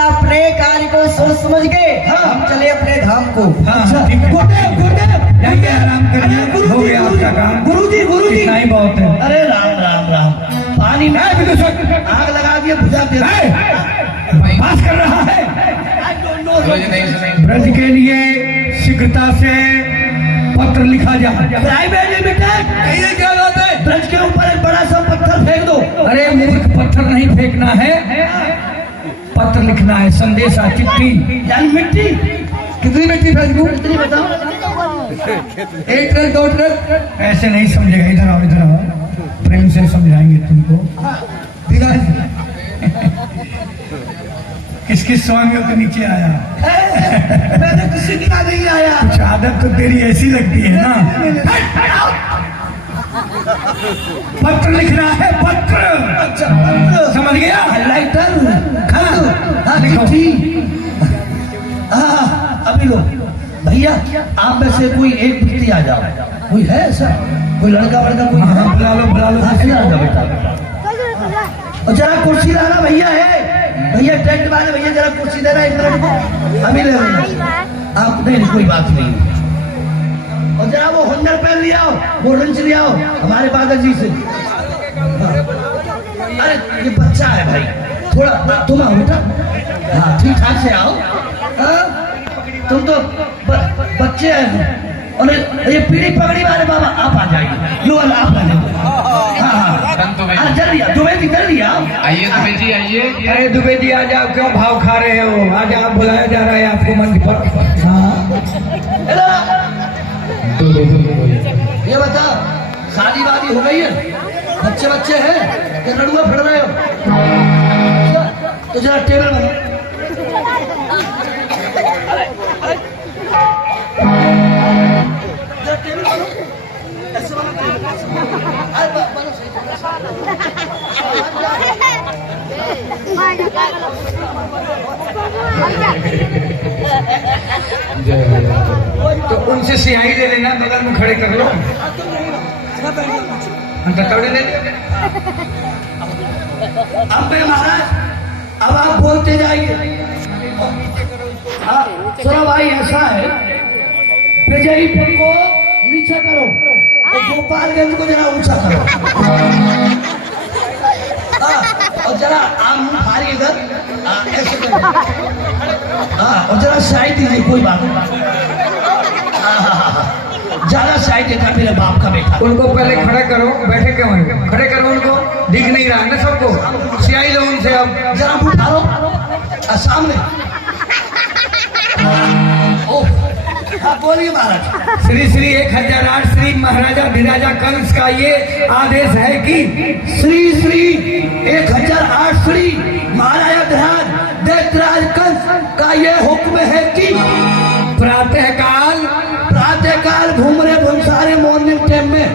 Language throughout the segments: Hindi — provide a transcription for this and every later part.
अपना अपने कार्य को सोच समझ के हम चले अपने धाम को। जाइए आराम करिए, हो गया आपका काम। गुरुजी इतना ही बहुत है। अरे राम राम राम, पानी में आग लगा दिए, बुझा दिया। पास कर रहा है। ब्रज के लिए शीघ्रता से पत्र लिखा जाए। प्राइवेट लिमिटेड, कहिए क्या बात है? ब्रज के ऊपर एक बड़ा सा पत्थर फेंक दो। अरे मूर्ख, पत्थर नहीं फेंकना है, पत्र लिखना है, संदेशा, चिट्ठी। यानी मिट्टी। कितनी मिट्टी फेंक दूं? कितनी बताओ? 1 ट्रक 2 ट्रक? ऐसे नहीं समझेगा, इधर आओ, इधर आओ, प्रेम से समझाएंगे तुमको। किसके स्वामियों के नीचे आया? मैं तो किसी की नहीं आया। कुछ आदत तो तेरी ऐसी लगती है ना। पत्र लिखना है, पत्र। अच्छा, पत्र समझ गया? लाइटर। हाँ, लिखो। अभी लो भैया, आप में से कोई एक व्यक्ति आ जाओ। कोई है ऐसा? कोई लड़का वड़का कोई? हाँ, बुला लो, बुला लो। आ जाओ बेटा। और जरा कुर्सी लाना भैया है। भैया टेंट वाले भैया, जरा कुर्सी देना 1 मिनट। अभी ले आप। नहीं, कोई बात नहीं। और जरा वो हुंडर पहन लिया, वो रंच लिया हमारे बादल जी से। अरे ये बच्चा है भाई, थोड़ा तुम आओ बेटा। हाँ, ठीक ठाक से आओ। हाँ? तुम तो बच्चे हैं। और ये पीढ़ी पगड़ी वाले बाबा, आप आ जाइए। लो आप आ जाइए। हाँ, जल्दी जल्दी आओ। आइए दुबे जी, आइए। अरे दुबे जी आ जाओ, क्यों भाव खा रहे हो? आज आप बुलाया जा रहा है आपको मंच पर। ये बताओ, शादी वादी हो गई है? बच्चे हैं कि लड़ुआ फिर रहे हो? तो जरा टेबल बनाओ। ऐसे तो उनसे सिहाई ले लेना, बगल में खड़े कर लो। कपड़े ले अब मैं महाराज, अब आप बोलते जाइए। हाँ, सुनो भाई, ऐसा है, विजयपुर को नीचे करो, तो गोपालगंज को जरा ऊंचा करो। और जरा आम फाड़ी इधर, ऐसे करो। हाँ, और जरा साइड दीजिए, कोई बात नहीं। ज्यादा साइड देता मेरे बाप का बेटा। उनको पहले खड़े करो, बैठे क्यों हैं? खड़े करो उनको, दिख नहीं रहा है ना सबको। सियाई लो उनसे। अब जरा उठाओ सामने। हाँ, बोलिए महाराज। श्री श्री 1008 श्री महाराजा धिराजा कंस का ये आदेश है कि श्री श्री 1008 श्री महाराजा धिराज कंस का ये हुक्म है कि प्रातःकाल घूम रहे भूमसारे मॉर्निंग टाइम में।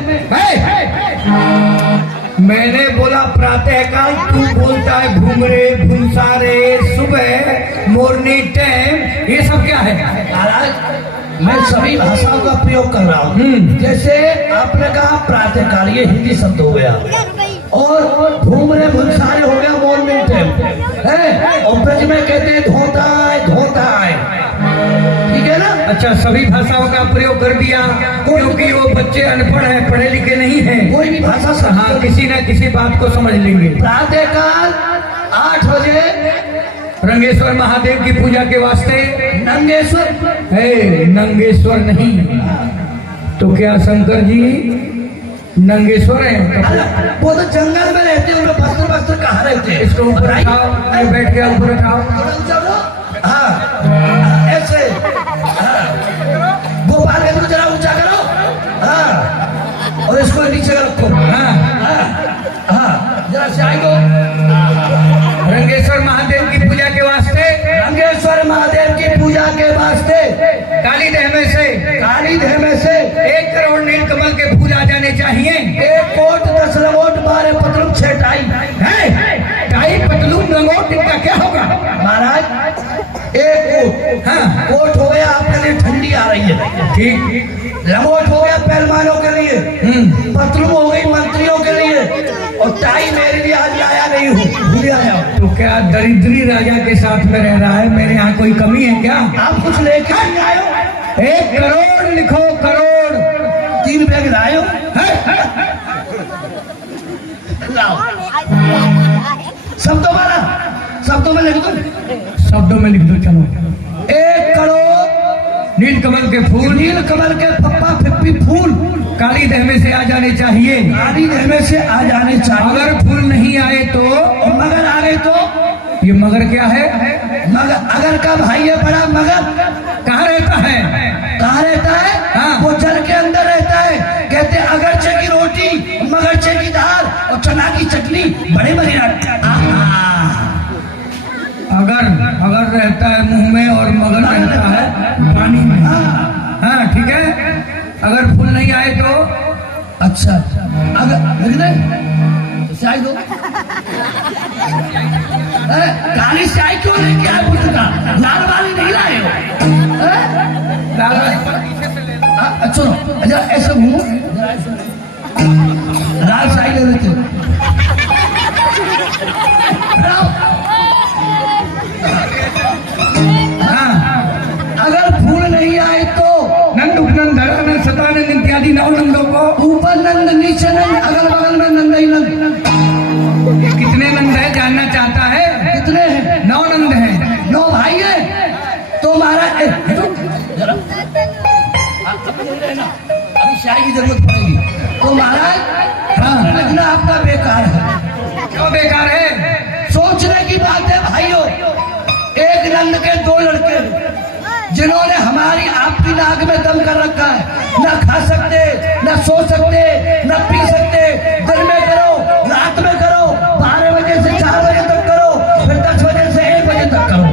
मैंने बोला प्रातःकाल, तू बोलता है घूमरे भूमसारे, सुबह, मॉर्निंग टाइम, ये सब क्या है? महाराज, मैं सभी भाषाओं का प्रयोग कर रहा हूँ। जैसे आपने कहा प्रातःकाल, ये हिंदी शब्द हो गया, और घूम रहे भूमसारे हो गया मॉर्निंग टाइम है, और ब्रज में कहते हैं धोता है। ठीक है ना? अच्छा, सभी भाषाओं का प्रयोग कर दिया, क्योंकि वो बच्चे अनपढ़ हैं, पढ़े लिखे नहीं हैं। कोई भी भाषा से हाँ, किसी न किसी बात को समझ लेंगे। प्रातःकाल 8 बजे रंगेश्वर महादेव की पूजा के वास्ते। नंगेश्वर है, नंगेश्वर नहीं तो क्या शंकर जी नंगेश्वर है? वो तो जंगल में रहते हैं, उनमें बस्तर कहाँ रहते हैं? इसको ऊपर उठाओ, बैठ के ऊपर उठाओ। हाँ, ऐसे। गोपालगंज को जरा ऊंचा करो। हाँ, और इसको नीचे रखो। हाँ, जरा से आई दो। रंगेश्वर महादेव की पूजा के वास्ते। रंगेश्वर महादेव की पूजा के वास्ते काली देह में से 1 करोड़ नीलकमल के फूल आ जाने चाहिए। 1 कोट 10 लंगोट 12 पतलूम 6 टाई। टाई पतलूम लंगोट, इनका क्या होगा महाराज? 1 कोट। हाँ, कोट हो गया आपके लिए, ठंडी आ रही है। ठीक। लंगोट हो गया पहलवानों के लिए, पतलूम हो गई मंत्रियों के लिए, और टाई मेरे लिए आज आया नहीं हूँ, भूल आया। तो क्या क्या दरिद्री राजा के साथ में रह रहा है? मेरे यहाँ कोई कमी है क्या? आप कुछ लेके नहीं आए हो? 1 करोड़ लिखो, करोड़। 3 बैग लाए हो? लाओ शब्दों मारा, शब्दों में लिख दो, शब्दों में लिख दो। चलो 1 करोड़ नीलकमल के फूल, नीलकमल के पप्पा फिप्पी फूल काली दहमे से आ जाने चाहिए। काली दहमे से आ जाने चाहिए। अगर फूल नहीं आए तो? मगर आ गए तो? ये मगर क्या है? मगर अगर का भाई है बड़ा मगर। कहाँ रहता है? कहाँ रहता है? हाँ। वो जल के अंदर रहता है। कहते अगरचे की रोटी, मगरचे की दाल और चना की चटनी बड़े बड़े अगर रहता है मुंह में और मगर रहता है पानी में। हाँ ठीक है। अगर फूल नहीं आए तो? अच्छा अगर लिख दे चाय दो। काली चाय क्यों लेके आए? बुद्ध का लाल वाली नहीं लाए हो? अच्छा अच्छा ऐसे घूमो, लाल चाय ले लेते हो। अगर फूल नहीं आए तो? नंद, उपनंद, धरानंद, सतानंद इत्यादि 9 नंदों को। ऊपर नंद नीचे नंद अगल बगल में नंद ही नंद। कितने नंद है जानना चाहता है? कितने हैं? 9 नंद हैं। 9 भाई है तो महाराज अभी चाय की जरूरत पड़ेगी तो महाराज हाँ लिखना आपका बेकार है। क्यों बेकार है? सोचने की बात है भाइयों। 1 नंद के 2 लड़के जिन्होंने हमारी आपकी नाक में दम कर रखा है। न खा सकते, न सो सकते, न पी सकते। दिन में करो, रात में करो, 12 बजे से 4 बजे तक करो, फिर 10 बजे से 1 बजे तक करो।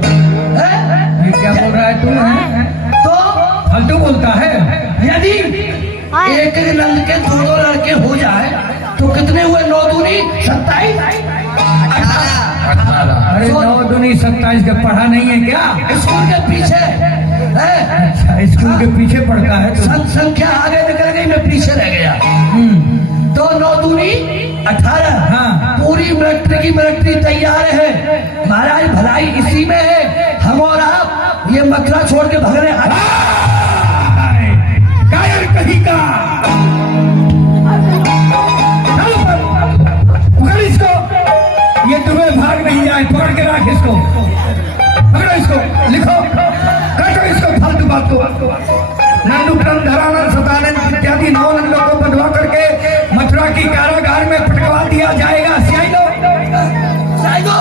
ये क्या बोल रहा है तू? तो फालतू बोलता है। यदि 1 नंद के 2 लड़के हो जाए तो कितने हुए? 9 दूनी 27, 18। अरे 9 दूनी 27 का पढ़ा नहीं है क्या? स्कूल के पीछे है। अच्छा स्कूल के पीछे पढ़ता है तो? संख्या आगे निकल गई, मैं पीछे रह गया। तो 9 दूनी 18। हाँ। पूरी मिलिट्री तैयार है महाराज। भलाई इसी में है। हम और आप ये मथुरा छोड़ के भग रहे हैं। कायर कहीं का इसको, ये तुम्हें भाग नहीं जाए। पकड़ के रख इसको, पकड़ो इसको, लिखो, काटो इसको फालतू बात को। नंदू क्रम धरानंद सतानंद इत्यादि 9 नंदों को बंधवा करके मथुरा की कारागार में पटकवा दिया जाएगा। सियाई दो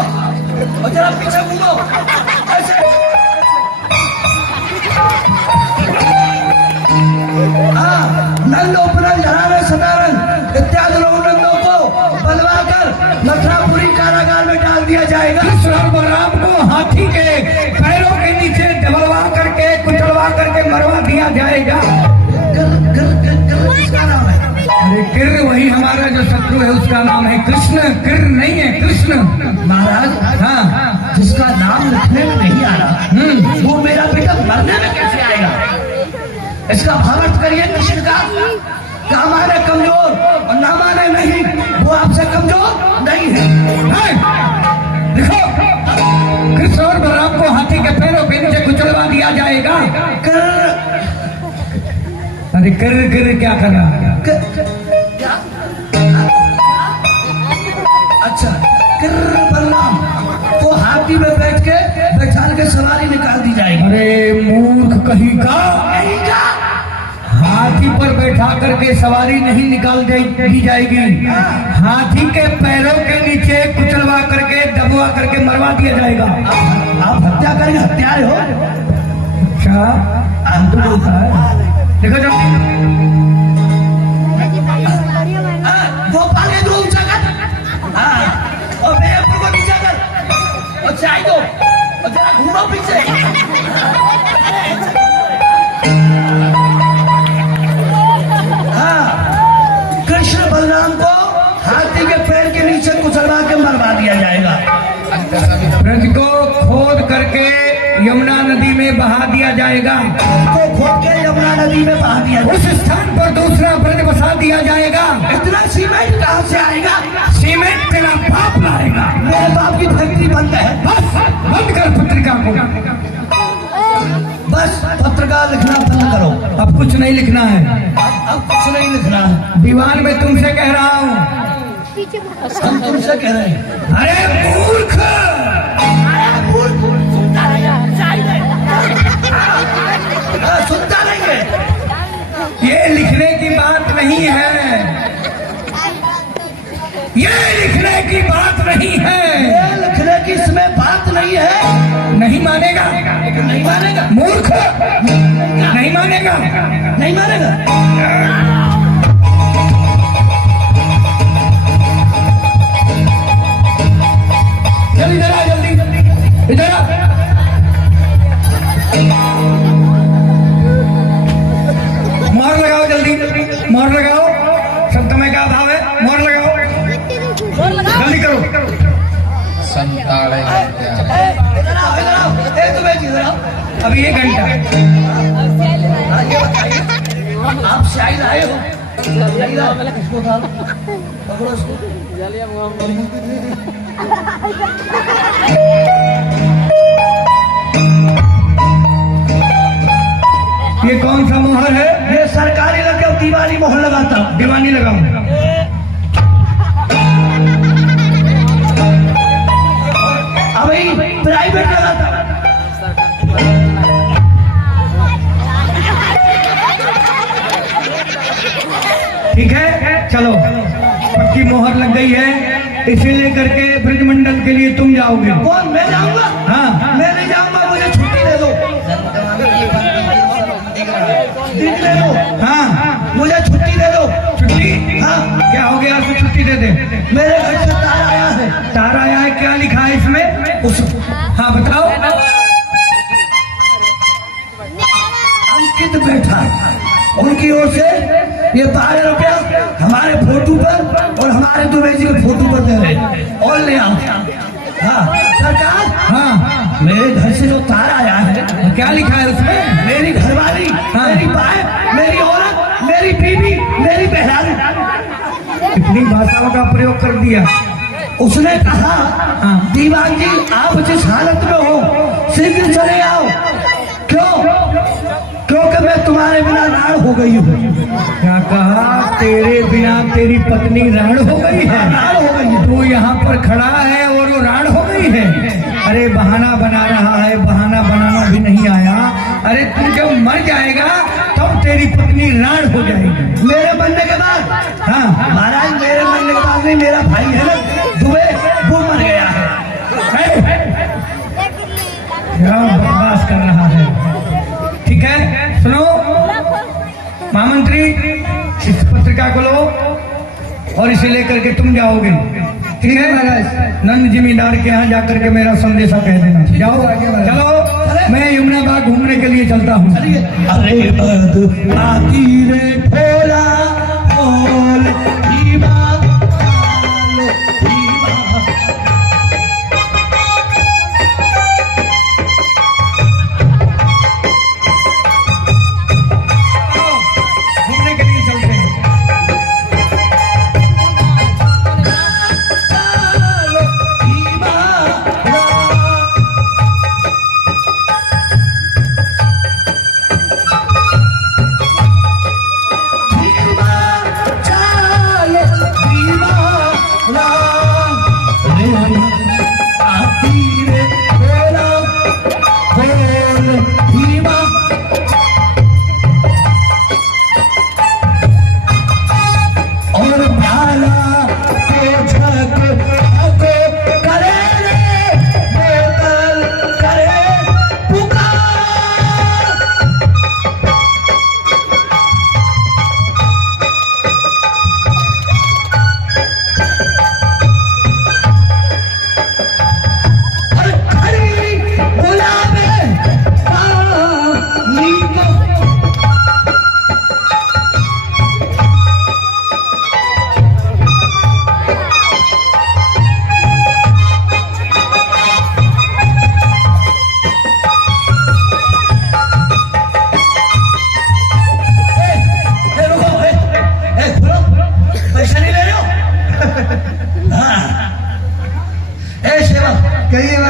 और जरा पीछे घूमो ऐसे। नंद उपनंद धरानंद सतानंद इत्यादि 9 नंदों को बंधवा कर मथुरापुरी कारागार में डाल दिया जाएगा। कृष्ण और बलराम को हाथी के पैरों के नीचे दबलवा करके कुचलवा करके मरवा दिया जाएगा। किसका नाम है? अरे किर वही हमारा जो शत्रु है उसका नाम है कृष्ण। किर नहीं है कृष्ण। महाराज हाँ जिसका नाम लिखने में नहीं आ रहा वो मेरा बेटा मरने में कैसे आएगा? इसका भावार्थ करिए। कृष्ण का माने कमजोर और ना माने नहीं, वो आपसे कमजोर नहीं है। देखो कृष्ण और बलराम को हाथी के पैरों के नीचे कुचलवा दिया जाएगा। अरे कर क्या कर रहा है? क्या? अच्छा बलराम को हाथी में बैठाल के सवारी निकाल दी जाएगी। अरे मूर्ख कहीं का, हाथी पर बैठा करके सवारी नहीं निकाल दी जाएगी। हाथी के पैरों के नीचे कुचलवा करके दबवा करके मरवा दिया जाएगा। आप हत्या करेंगे, हत्यारे हो। अच्छा बोलता है। देखो जब गोपाल को ऊंचा कर और बेहपुर को नीचा कर और चाय दो और जरा घूमो पीछे। कृष्ण बलराम को हाथी के पैर के नीचे कुचलवा के मरवा दिया जाएगा। ब्रज को खोद करके यमुना नदी में बहा दिया जाएगा। इसको खोद के यमुना नदी में बहा दिया उस स्थान पर दूसरा ब्रज बसा दिया जाएगा। इतना सीमेंट कहाँ से आएगा? सीमेंट तेरा बाप लाएगा। मेरे बाप की फैक्ट्री बंद है। बस बंद कर पत्रिका को। बस पत्रकार लिखना बंद करो। अब कुछ नहीं लिखना है। अब कुछ नहीं लिखना है। दीवान में तुमसे कह रहा हूँ। हम तुमसे कह रहे हैं। अरे मूर्ख, सुनता नहीं है। ये लिखने की बात नहीं है। ये लिखने की बात नहीं है। ये लिखने की इसमें बात नहीं है। नहीं मानेगा? नहीं मानेगा। मूर्ख, नहीं मानेगा? नहीं मानेगा। जल्दी इधर आ, जल्दी इधर आ। मोहर लगाओ, जल्दी मोहर लगाओ। सब समय का अभाव है, मोहर लगाओ, जल्दी करो। इधर आओ, इधर आओ। तुम्हें इधर आओ। अभी 1 घंटा। ये बताइए, आप शायद आए हो? इसको उठाओ, पकड़ो इसको। ये कौन सा मोहर है? ये सरकारी लगे दीवानी मोहर लगाता हूँ। दीवानी लगाओ। अभी प्राइवेट लगाता हूँ। ठीक है, चलो पक्की मोहर लग गई है। इसे लेकर के ब्रजमंडल के लिए तुम जाओगे। कौन? मैं जाऊंगा? हाँ, मैं नहीं जाऊंगा। मुझे छुट्टी दे दो। दे दो। हाँ, मुझे छुट्टी दे दो। छुट्टी? हाँ। क्या हो गया? तो छुट्टी दे दे। मेरे घर से तार आया है। तार आया है? क्या लिखा है इसमें? हाँ बताओ। अंकित बैठा, उनकी ओर से ये 12 रुपया हमारे फोटो पर और हमारे दुबे जी के फोटो पर दे रहे और ले आओ। हाँ सरकार। हाँ, मेरे घर से जो तार आया है, क्या लिखा है उसमें? मेरी घरवाली, हाँ। मेरी बाय, मेरी औरत, मेरी बीवी, मेरी बहरानी, इतनी भाषाओं का प्रयोग कर दिया। उसने कहा, हाँ। दीवान जी आप जिस हालत में हो शीघ्र चले आओ। क्यों? क्योंकि मैं तुम्हारे बिना राण हो गई हूँ। क्या कहा? तेरे बिना तेरी पत्नी राण हो गई है? राण हो गई है। तू यहाँ पर खड़ा है और वो राण हो गई है? अरे बहाना बना रहा है, बहाना बनाना भी नहीं आया। अरे तू जब मर जाएगा तब तेरी पत्नी राण हो जाएगी। मेरे बनने के बाद? हाँ महाराज मेरे बनने के बाद नहीं, मेरा भाई है ना दुबे, वो मर गया है। क्या बकवास कर रहा है? ठीक है, सुनो महामंत्री, इस पत्रिका को लो और इसे लेकर के तुम जाओगे। ठीक है महाराज? नंद जमींदार के यहाँ जाकर के मेरा संदेशा कह देना। जाओ, चलो मैं यमुना बाग घूमने के लिए चलता हूँ। अरे आती रे